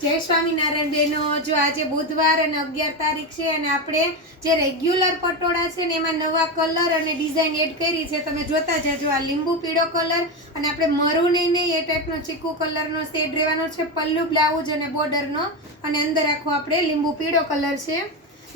જય સ્વામિનારાયણ બહેનો. જો આજે બુધવાર અને 11 તારીખ છે અને આપણે જે રેગ્યુલર પટોળા છે ને એમાં નવા કલર અને ડિઝાઇન એડ કરી છે. તમે જોતા જાજો. આ લીંબુ પીળો કલર અને આપણે મરૂન નહીં એ ટાઈપનો ચીકુ કલરનો શેડ રહેવાનો છે. પલ્લુ, બ્લાઉઝ અને બોર્ડરનો અને અંદર આખો આપણે લીંબુ પીળો કલર છે.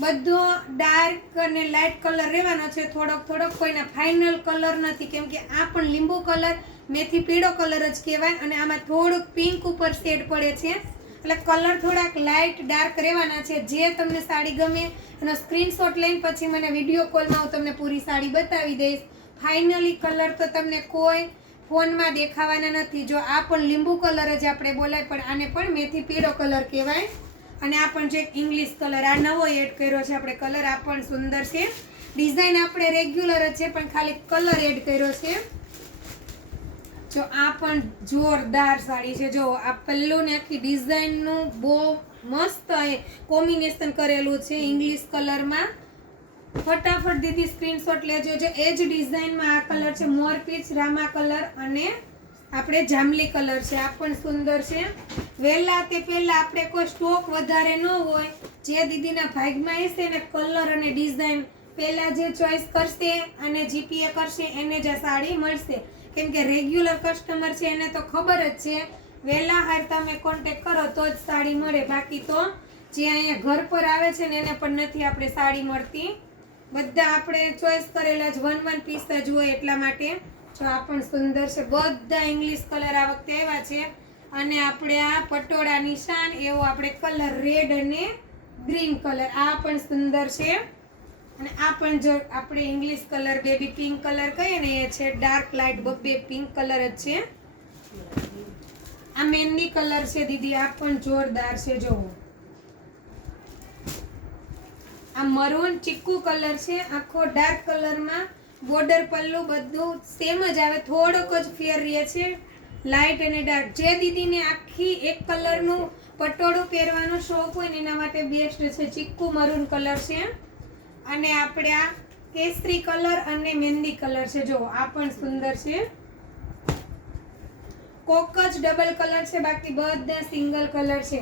બધો ડાર્ક અને લાઇટ કલર રહેવાનો છે. થોડોક કોઈના ફાઇનલ કલર નથી, કેમ કે આ પણ લીંબુ કલર મેથી પીળો કલર જ કહેવાય અને આમાં થોડુંક પિંક ઉપર શેડ પડે છે. એટલે કલર થોડાક લાઇટ ડાર્ક રહેવાના છે. જે તમને સાડી ગમે એનો સ્ક્રીનશોટ લઈને પછી મને વિડીયો કોલમાં હું તમને પૂરી સાડી બતાવી દઈશ. ફાઇનલી કલર તો તમને કોઈ ફોનમાં દેખાવાના નથી. જો આ પણ લીંબુ કલર જ આપણે બોલાય, પણ આને પણ મેથી પીળો કલર કહેવાય. અને આ પણ જે ઇંગ્લિશ કલર આ નવો એડ કર્યો છે આપણે કલર. આ પણ સુંદર છે. ડિઝાઇન આપણે રેગ્યુલર જ છે, પણ ખાલી કલર એડ કર્યો છે. જો આ પણ જોરદાર સાડી છે. જો આ પલ્લુ ને આખી ડિઝાઇનનું બહુ મસ્ત કોમ્બિનેશન કરેલું છે ઇંગ્લિશ કલરમાં. ફટાફટ દીદી સ્ક્રીનશોટ લેજો. જો એ જ ડિઝાઇનમાં આ કલર છે મોરપીચ, રામા કલર અને આપણે જાંબલી કલર છે. આ પણ સુંદર છે. વહેલા તે પહેલા આપણે કોઈ સ્ટોક વધારે ન હોય, જે દીદીના ભાગમાં હશે ને કલર અને ડિઝાઇન પહેલા જે ચોઈસ કરશે અને જીપીએ કરશે એને જ આ સાડી મળશે. કેમ કે રેગ્યુલર કસ્ટમર છે એને તો ખબર જ છે. વહેલા હાર તમે કોન્ટેક્ટ કરો તો જ સાડી મળે, બાકી તો જે અહીંયા ઘર પર આવે છે ને એને પણ નથી આપણે સાડી મળતી. બધા આપણે ચોઈસ કરેલા જ વન પીસ જ હોય એટલા માટે. જો આ પણ સુંદર છે. બધા ઇંગ્લિશ કલર આ વખતે આવ્યા છે. અને આપણે આ પટોળા નિશાન એવો આપણે કલર રેડ અને ગ્રીન કલર આ પણ સુંદર છે. અને આ પણ જો આપણે English colour baby pink colour કહીએ ને એ છે. ડાર્ક લાઇટ બબ્બે પિંક કલર જ છે. આ મહેંદી કલર છે દીદી. આ પણ જોરદાર છે. જોવો આ મરૂન ચીકુ કલર છે. આખો ડાર્ક કલરમાં બોર્ડર પલ્લુ બધું સેમ જ આવે. થોડોક જ ફેર રહે છે લાઇટ અને ડાર્ક. જે દીદીને આખી એક કલરનું પટોળું પહેરવાનો શોખ હોય ને એના માટે બેસ્ટ છે. ચીકુ મરૂન કલર છે. અને આપણે આ કેસરી કલર અને મહેંદી કલર છે. જો આ પણ સુંદર છે. કોક જ ડબલ કલર છે, બાકી બધા સિંગલ કલર છે.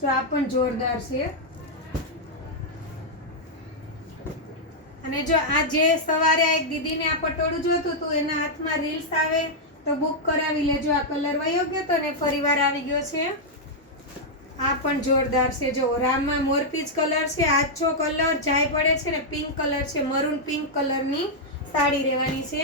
જો આ પણ જોરદાર છે. અને જો આ જે સવારે એક દીદીને આ પટોળું જોતું હતું એના હાથમાં રીલ્સ આવે તો બુક કરાવી લેજો. આ કલર વયો ગયો તો ને ફરીવાર આવી ગયો છે. આ પણ જોરદાર છે. જો રામા મોરપીચ કલર છે. આછો કલર જાય પડે છે ને પિંક કલર છે. મરૂન પિંક કલરની સાડી રહેવાની છે.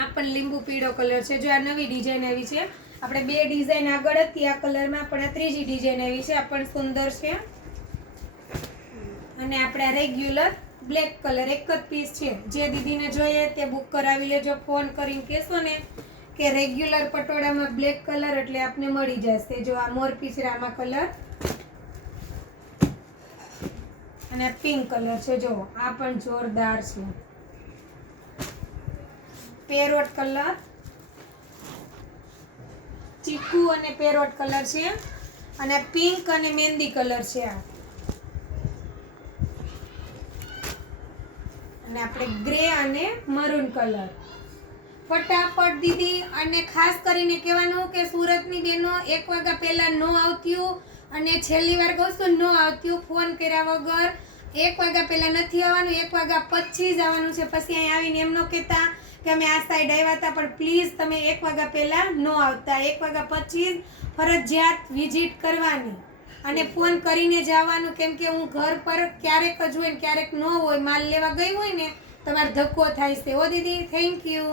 આ પણ લીંબુ પીળો કલર છે. જો આ નવી ડિઝાઇન આવી છે. આપણે બે ડિઝાઇન આગળ હતી આ કલરમાં, પણ આ ત્રીજી ડિઝાઇન આવી છે. આ પણ સુંદર છે. અને આપણે રેગ્યુલર બ્લેક કલર એક જ પીસ છે. જે દીદીને જોઈએ તે બુક કરાવી લેજો. ફોન કરીને કહેશો ને કે રેગ્યુલર પટોળામાં બ્લેક કલર એટલે આપને મળી જશે. જો આ મોરપીચ રામા કલર અને પિંક કલર છે. જો આ પણ જોરદાર છે. પેરોટ કલર, ચીકુ અને પેરોટ કલર છે. અને પિંક અને મહેંદી કલર છે. આ અને આપણે ગ્રે અને મરૂન કલર. ફટાફટ દીદી. અને ખાસ કરીને કહેવાનું કે સુરતની બહેનો 1 વાગ્યા પહેલા ન આવતી અને છેલ્લી વાર કહું છું ન આવતી. ફોન કર્યા વગર 1 વાગ્યા પહેલા નથી આવવાનું. 1 વાગ્યા પછી જ આવવાનું છે. પછી અહીં આવીને એમ ન કહેતા કે અમે આ સાઈડ આવ્યા હતા, પણ પ્લીઝ તમે 1 વાગ્યા પહેલા ન આવતા. 1 વાગ્યા પછી જ ફરજિયાત વિઝિટ કરવાની અને ફોન કરીને જવાનું. કેમ કે હું ઘર પર ક્યારેક જ હોય ને ક્યારેક ન હોય. માલ લેવા ગઈ હોય ને તમારે ધક્કો થાય છે. ઓ દીદી, થેન્ક યુ.